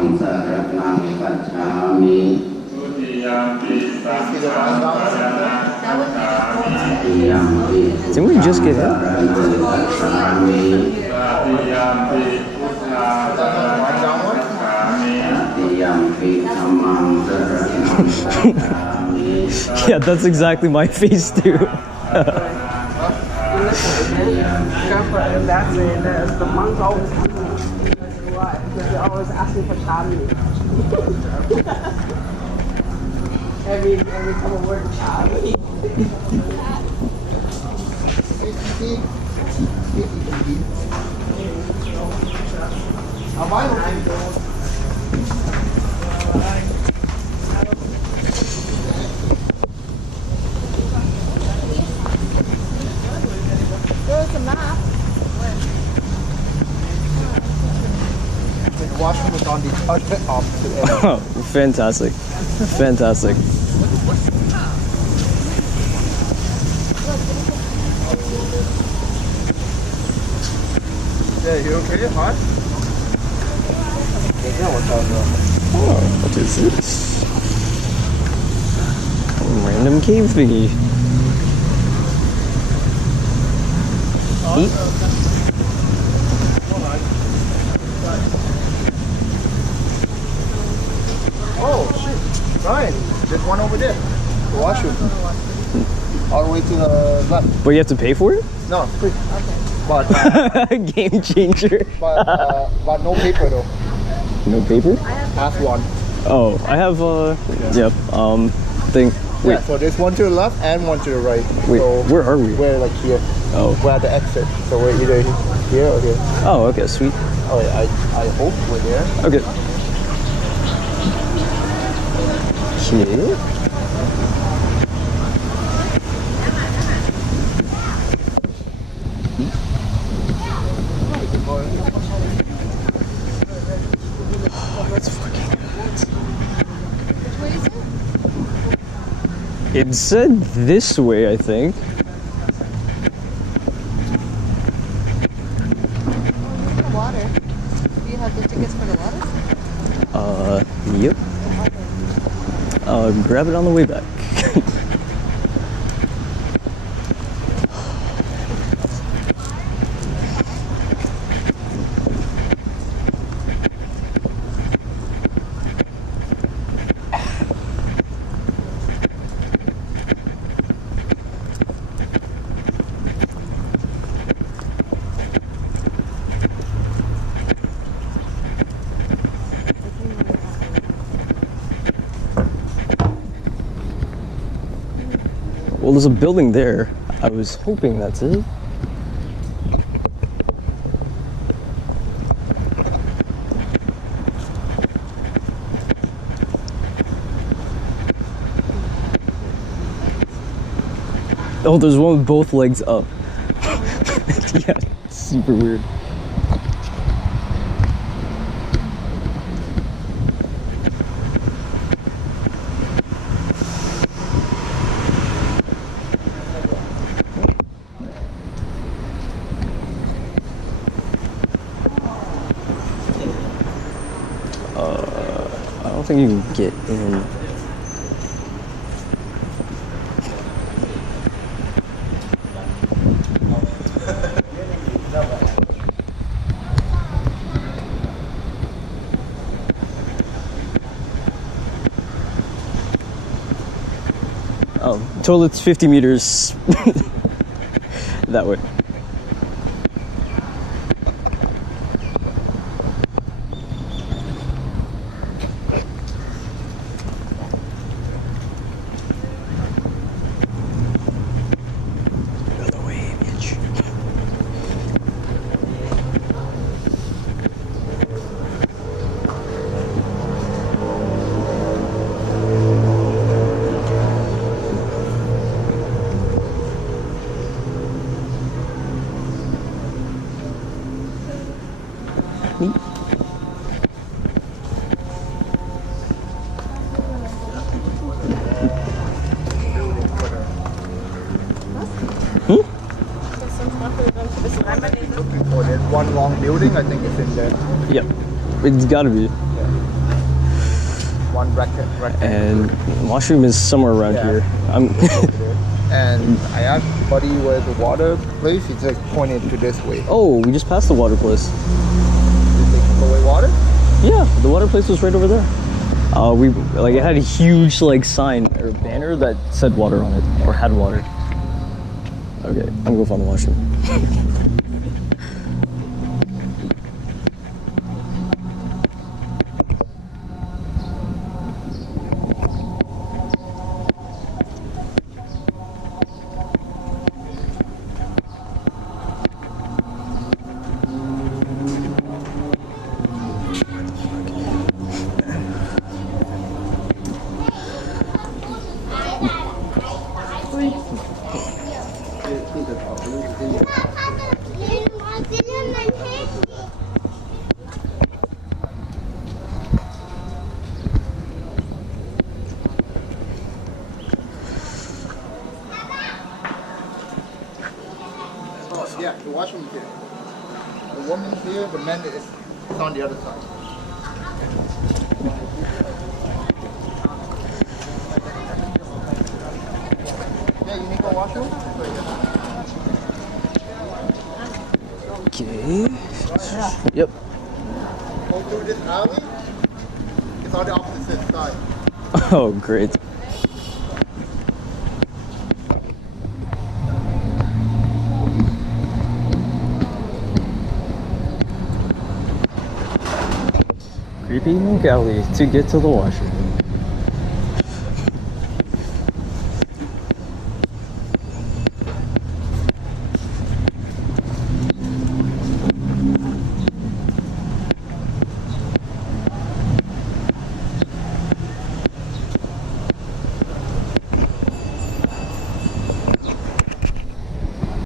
สรณังคัจฉามิ ทุติยมปิสังฆังสรณังคัจฉามิ Didn't we just get in? ตติยมปิพุทธังสรณังคัจฉามิ Yeah, that's exactly my face too. That's it. The monks always come because they're always asking for chami. every couple word chami. There's a map. The washroom is on the opposite end. Oh, fantastic. Fantastic. Yeah, you okay? Hot? Oh, what is this? A random cave thingy. Eat. Oh, shit. Ryan, there's one over there. The washroom. All the way to the left. But you have to pay for it? No, free. But, Game changer. but no paper though. No paper? Half one. Oh, I have yep, thing. Wait, Yeah, so there's one to the left and one to the right. wait, so where are we? we're like here. Oh. We're at the exit. So we're either here or here. Oh, okay, sweet. Oh, yeah, I hope we're there. Okay. Okay. Oh, it's fucking good. It said this way, I think. Water. Do you have the tickets for the water? Yep. Grab it on the way back. Well, there's a building there. I was hoping that's it. Oh, there's one with both legs up. Yeah, super weird. I don't think you can get in. Oh, toilet's 50 meters that way. Oh, there's one long building, I think it's in there. Yep, it's gotta be. Yeah. one rectangle. And washroom is somewhere around Yeah. here. I'm Over there. And I asked buddy where the water place. He just pointed to this way. Oh, we just passed the water place. Did they keep away water? Yeah, the water place was right over there. We like it had a huge like sign or banner that said water on it or had water. Okay, I'm gonna go find the washroom. Yeah, the washroom is here. The woman is here, the man is on the other side. Yeah, you need to go washroom? Okay. Yep. Go through this alley. It's on the opposite side. Oh, great. Creepy Link Alley to get to the washroom.